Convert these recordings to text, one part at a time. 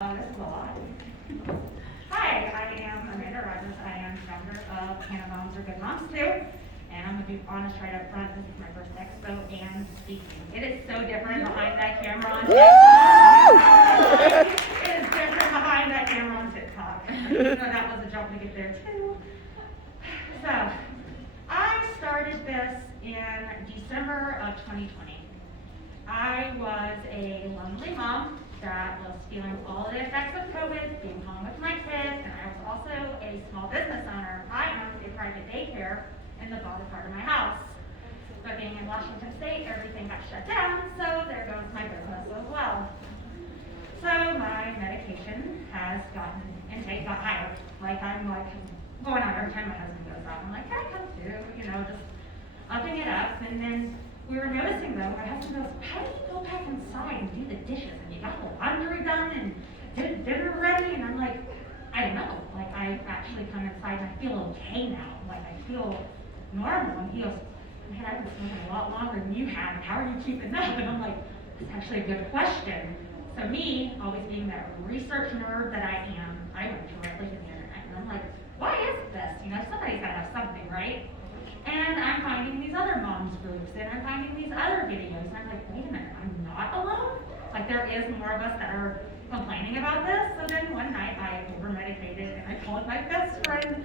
This is a lot. Hi, I am Amanda Rogers. I am founder of Canna Moms Are Good Moms Too. And I'm going to be honest right up front. This is my first expo and speaking. It is so different behind that camera on TikTok. It is different behind that camera on TikTok. So that was a jump to get there too. So, I started this in December of 2020. I was a lonely mom that was feeling all the effects of COVID, being home with my kids, and I was also a small business owner. I owned a private daycare in the bottom part of my house. But being in Washington State, everything got shut down, so there goes my business as well. So my medication has gotten, intake got higher. I'm going out every time my husband goes out. I'm like, hey, come too, just upping it up. And then we were noticing though, my husband goes, how do you go back inside and do the dishes? And you got the laundry done and did dinner ready? And I'm like, I don't know. I actually come inside and I feel okay now. I feel normal. And he goes, man, I've been smoking a lot longer than you have. How are you keeping up? And I'm like, that's actually a good question. So me, always being that research nerd that I am, I went directly to the internet. And I'm like, why is this? Somebody's got to have something, right? And I'm finding these other moms groups, and I'm finding these other videos, and I'm like, wait a minute, I'm not alone? There is more of us that are complaining about this. So then one night I over-medicated, and I called my best friend,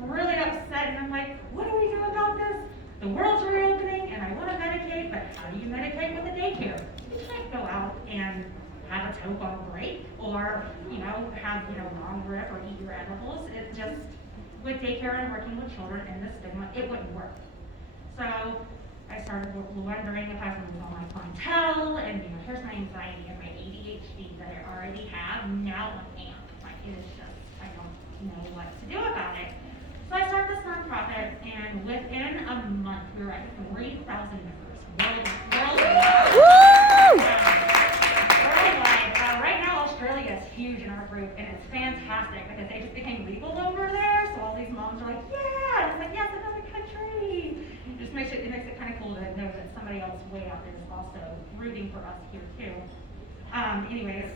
really upset, and I'm like, what do we do about this? The world's reopening, and I want to medicate, but how do you medicate with a daycare? You can't go out and have a toke on break, or, have, long rip or eat your edibles. It just, with daycare and working with children and the stigma, it wouldn't work. So I started wondering if I could lose all my clientele, and here's my anxiety and my ADHD that I already have. Now I'm amped. It is just, I don't know what to do about it. So I started this nonprofit, and within a month we were at 3,000 members worldwide. Right now Australia is huge in our group, and it's fantastic because they just became legal over there. So all these moms are like, yeah, and it's like, yes, another country. It just makes it kind of cool to know that somebody else way out there is also rooting for us here too. Anyways,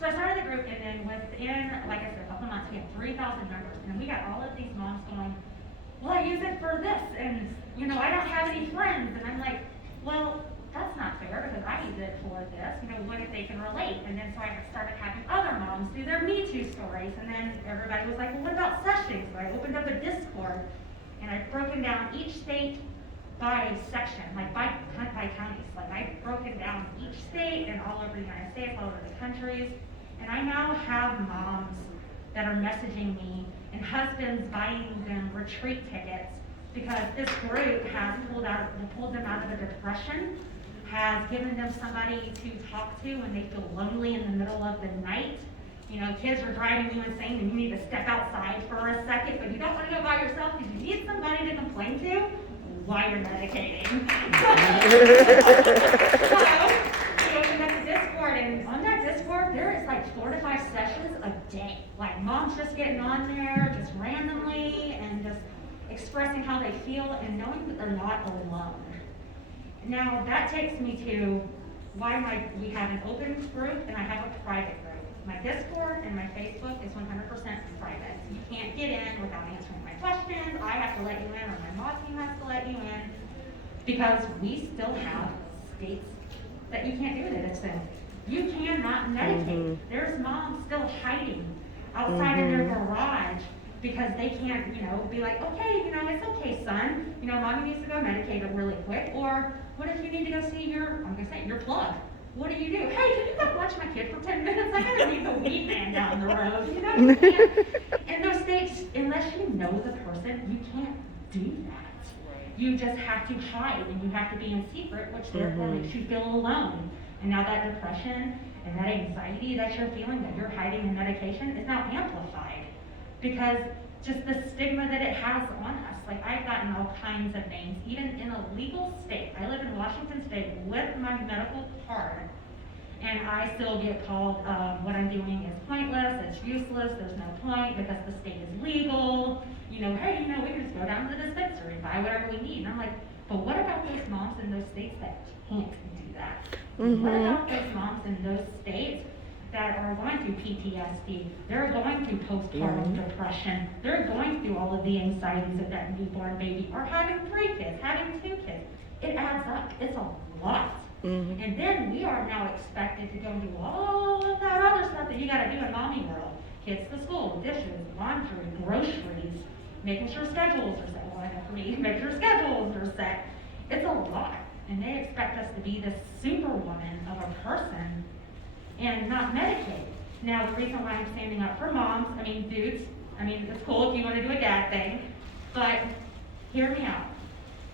so I started the group, and then within, like I said, a couple of months, we had 3,000 members, and we got all of these moms going, well, I use it for this, and I don't have any friends, and I'm like, well, that's not fair because I use it for this. What if they can relate? And then so I started having other moms do their Me Too stories, and then everybody was like, well, what about sessions? So I opened up a Discord, and I've broken down each state by section, by counties. I've broken down each state and all over the United States, all over the countries, and I now have moms that are messaging me and husbands buying them retreat tickets because this group has pulled them out of a depression, has given them somebody to talk to when they feel lonely in the middle of the night. Kids are driving you insane and you need to step outside for a second, but you don't want to go by yourself because you need somebody to complain to while you're medicating. So, we opened up the Discord, and on that Discord, there is 4 to 5 sessions a day. Moms just getting on there, just randomly, and just expressing how they feel and knowing that they're not alone. Now, that takes me to why we have an open group and I have a private group. My Discord and my Facebook is 100% private. You can't get in without answering my questions. I have to let you in, or my mod team has to let you in, because we still have states that you can't do this in. You cannot medicate. There's moms still hiding outside of their garage because they can't, be like, okay, it's okay, son. Mommy needs to go medicate it really quick. Or what if you need to go see your plug? What do? Hey, can you go watch my kid for 10 minutes? I gotta meet the weed man down the road. You can't. In those states, unless you know the person, you can't do that. You just have to hide, and you have to be in secret, which therefore makes you feel alone. And now that depression and that anxiety that you're feeling, that you're hiding in medication, is now amplified because just the stigma that it has on us. I've gotten all kinds of names, even in a legal state. I live in Washington State with my medical card, and I still get called, what I'm doing is pointless, it's useless, there's no point because the state is legal. Hey, we can just go down to the dispensary and buy whatever we need. And I'm like, but what about those moms in those states that can't do that? What about those moms in those states that are going through PTSD, they're going through postpartum depression, they're going through all of the anxieties of that newborn baby, or having 3 kids, having 2 kids. It adds up, it's a lot. And then we are now expected to go and do all of that other stuff that you gotta do in mommy world. Kids to school, dishes, laundry, groceries, making sure schedules are set. Well, I know for me, make sure schedules are set. It's a lot, and they expect us to be this superwoman of a person and not medicate. Now, the reason why I'm standing up for moms, I mean, dudes, I mean, it's cool if you want to do a dad thing, but hear me out.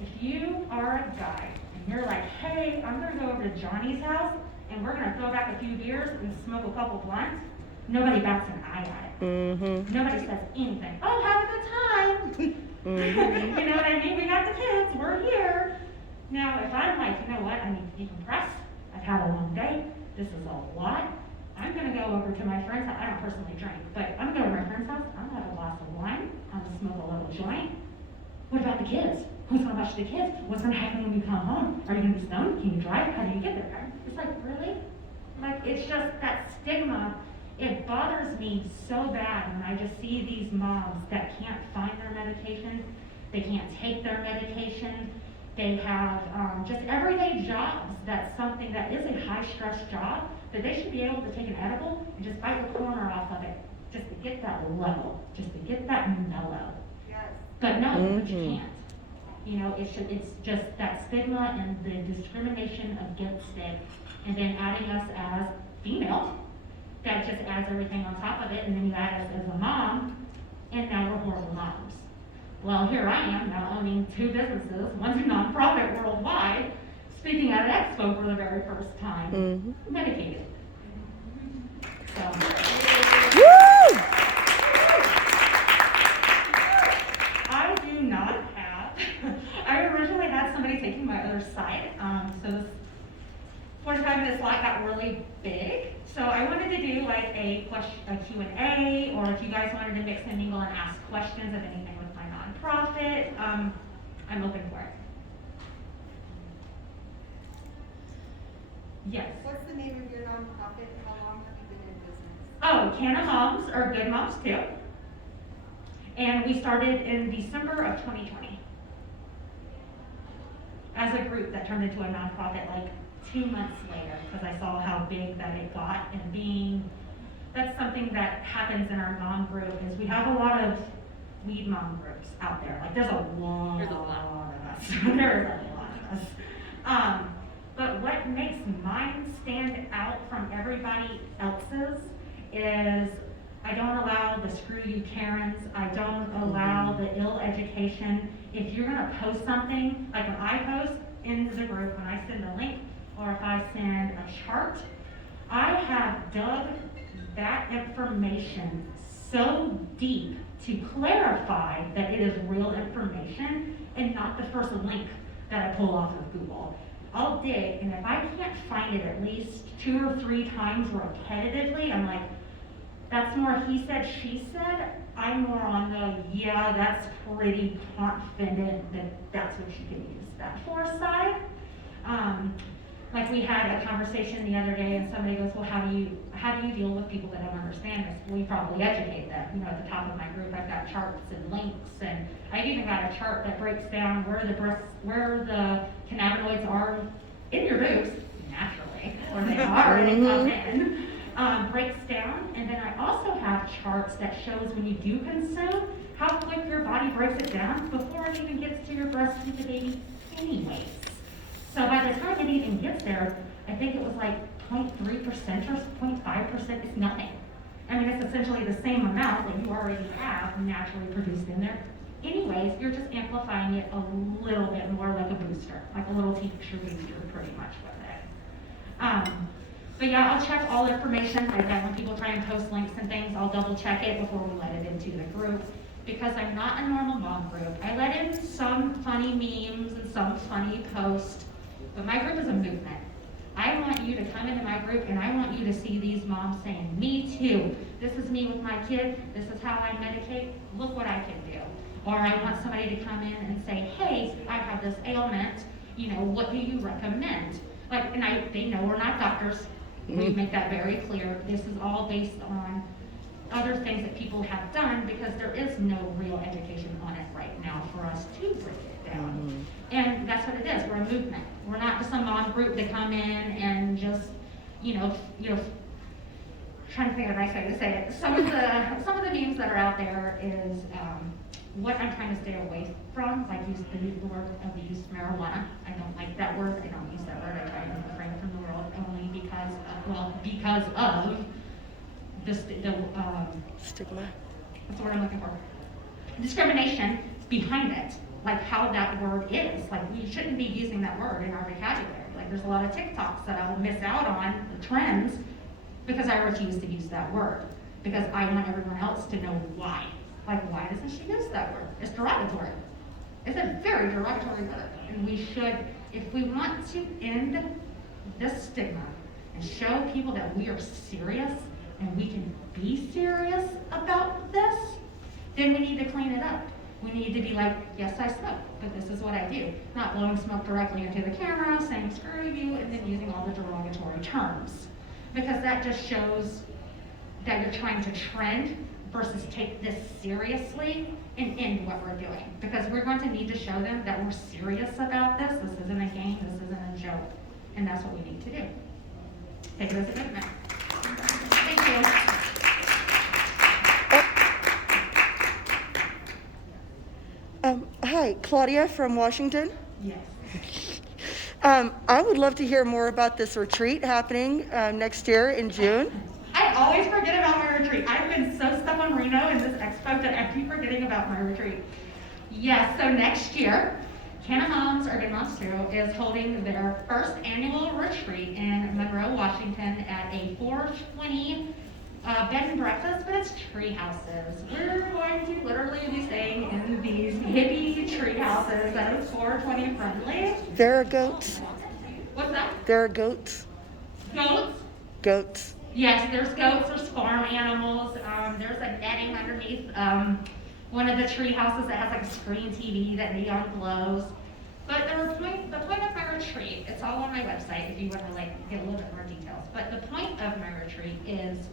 If you are a guy and you're like, hey, I'm going to go over to Johnny's house and we're going to throw back a few beers and smoke a couple blunts, nobody bats an eye at it. Nobody says anything. Oh, have a good time. You know what I mean? We got the kids. We're here. Now, if I'm like, you know what? I need to decompress. I've had a long day. This is a lot. I'm going to go over to my friend's house. I don't personally drink, but I'm going to go over to my friend's house. I'm going to have a glass of wine. I'm going to smoke a little joint. What about the kids? Who's going to watch the kids? What's going to happen when you come home? Are you going to be stoned? Can you drive? How do you get there? It's like, really? Like, it's just that stigma. It bothers me so bad when I just see these moms that can't find their medication. They can't take their medication. They have just everyday jobs. That's something that is a high-stress job, that they should be able to take an edible and just bite the corner off of it, just to get that level, just to get that mellow. Yes. But no, but you can't. You know, it's just that stigma and the discrimination against it, and then adding us as female, that just adds everything on top of it, and then you add us as a mom, and now we're horrible moms. Well, here I am now owning 2 businesses, one's a nonprofit worldwide, speaking at an expo for the very first time, medicated. So. Woo! I do not have, I originally had somebody taking my other side, so this 45-minute slot got really big. So I wanted to do like a Q&A, or if you guys wanted to mix and mingle and ask questions of anything with my nonprofit, I'm open for it. Yes. What's the name of your nonprofit? How long have you been in business? Oh, Canna Moms are good moms too. And we started in December of 2020 as a group that turned into a nonprofit like 2 months later, because I saw how big that it got, and that's something that happens in our mom group is we have a lot of weed mom groups out there. Like there's a lot of us. There's a lot of us. But what makes mine stand out from everybody else's is I don't allow the screw you Karens. I don't allow the ill education. If you're gonna post something, like when I post in the group, when I send a link, or if I send a chart, I have dug that information so deep to clarify that it is real information and not the first link that I pull off of Google. I'll dig, and if I can't find it at least 2 or 3 times repetitively, I'm like, that's more he said, she said. I'm more on the, yeah, that's pretty confident that that's what you can use that for side. Like we had a conversation the other day, and somebody goes, well, how do you deal with people that don't understand this? We probably educate them. You know, at the top of my group, I've got charts and links, and I've even got a chart that breaks down where the cannabinoids are in your boobs, naturally, where they are, and they come in, breaks down. And then I also have charts that shows when you do consume, how quick your body breaks it down before it even gets to your breast with the baby anyways. So by the time it even gets there, I think it was like 0.3% or 0.5%. It's nothing. I mean, it's essentially the same amount that you already have naturally produced in there. Anyways, you're just amplifying it a little bit more like a booster, like a little texture booster pretty much with it. But yeah, I'll check all information. Like when people try and post links and things, I'll double check it before we let it into the group. Because I'm not a normal mom group. I let in some funny memes and some funny posts. But my group is a movement. I want you to come into my group, and I want you to see these moms saying, me too. This is me with my kid. This is how I medicate. Look what I can do. Or I want somebody to come in and say, hey, I have this ailment. You know, what do you recommend? Like, and they know we're not doctors. We make that very clear. This is all based on other things that people have done because there is no real education on it right now for us to break it down. And that's what it is. We're a movement. We're not just some mob group that come in and just, trying to think of a nice way to say it. Some of the memes that are out there is what I'm trying to stay away from, like the word of the use of marijuana. I don't like that word. I don't use that word. I try to refrain from the world only because of the Stigma. what's the word I'm looking for? Discrimination behind it, like how that word is. Like we shouldn't be using that word in our vocabulary. Like there's a lot of TikToks that I will miss out on, the trends, because I refuse to use that word. Because I want everyone else to know why. Like why doesn't she use that word? It's derogatory. It's a very derogatory word. And we should, if we want to end this stigma and show people that we are serious and we can be serious about this, then we need to clean it up. We need to be like, yes, I smoke, but this is what I do. Not blowing smoke directly into the camera, saying screw you, and then using all the derogatory terms. Because that just shows that you're trying to trend versus take this seriously and end what we're doing. Because we're going to need to show them that we're serious about this. This isn't a game, this isn't a joke. And that's what we need to do. Take it as a movement. Thank you. Hi, Claudia from Washington. Yes. I would love to hear more about this retreat happening next year in June. I always forget about my retreat. I've been so stuck on Reno and this expo that I keep forgetting about my retreat. Yes, so next year, Canna Moms or Good Moms Too is holding their first annual retreat in Monroe, Washington at a 420 bed and breakfast, but it's tree houses. We're going to literally be staying in these hippie tree houses that is 420 friendly. There are goats. What's that? There are goats. Goats? Goats. Yes, there's goats, there's farm animals, there's a netting underneath one of the tree houses that has like a screen TV that neon glows. But the point of my retreat, it's all on my website if you want to like get a little bit more details. But the point of my retreat is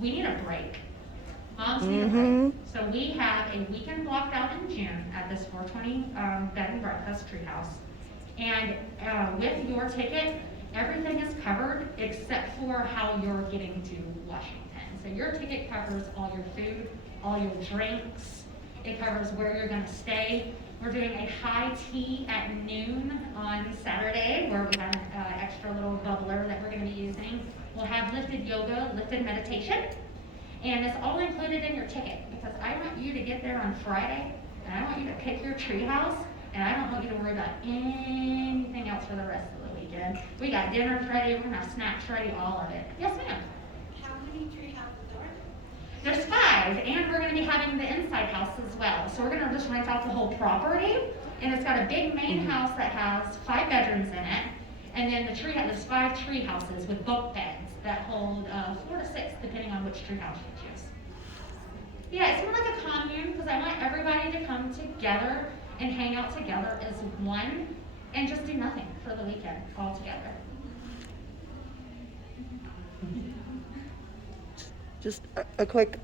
we need a break. Moms need a break. So we have a weekend blocked out in June at this 420 bed and breakfast treehouse. And with your ticket, everything is covered except for how you're getting to Washington. So your ticket covers all your food, all your drinks. It covers where you're going to stay. We're doing a high tea at noon on Saturday where we have an extra little bubbler that we're going to be using. We'll have lifted yoga, lifted meditation, and it's all included in your ticket because I want you to get there on Friday and I want you to pick your tree house and I don't want you to worry about anything else for the rest of the weekend. We got dinners ready, we're going to have snacks ready, all of it. Yes, ma'am. How many tree houses are there? There's 5, and we're going to be having the inside house as well. So we're going to just rent out the whole property, and it's got a big main house that has 5 bedrooms in it, and then there's 5 tree houses with bunk beds that hold 4 to 6, depending on which tree house you choose. Yeah, it's more like a commune because I want everybody to come together and hang out together as one, and just do nothing for the weekend all together. Just a quick,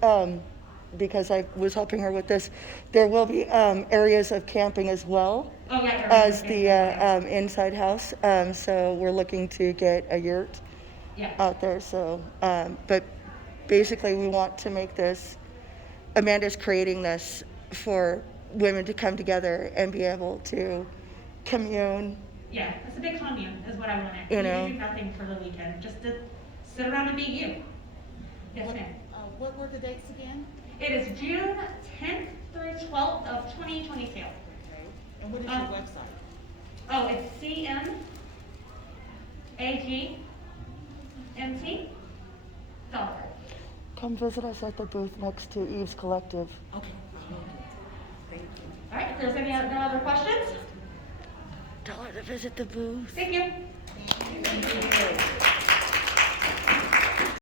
because I was helping her with this, there will be areas of camping as well Oh, yeah, as the inside house. So we're looking to get a yurt yeah. out there. So, but basically we want to make this, Amanda's creating this for women to come together and be able to commune. Yeah, it's a big commune is what I wanted. You know. Do nothing for the weekend, just to sit around and be you. Yes, ma'am. What were the dates again? It is June 10th through 12th of 2022. Okay. And what is your website? Oh, it's CMAGMT. Come visit us at the booth next to Eve's Collective. Okay. All right, if there's no other questions? Tell her to visit the booth. Thank you. Thank you.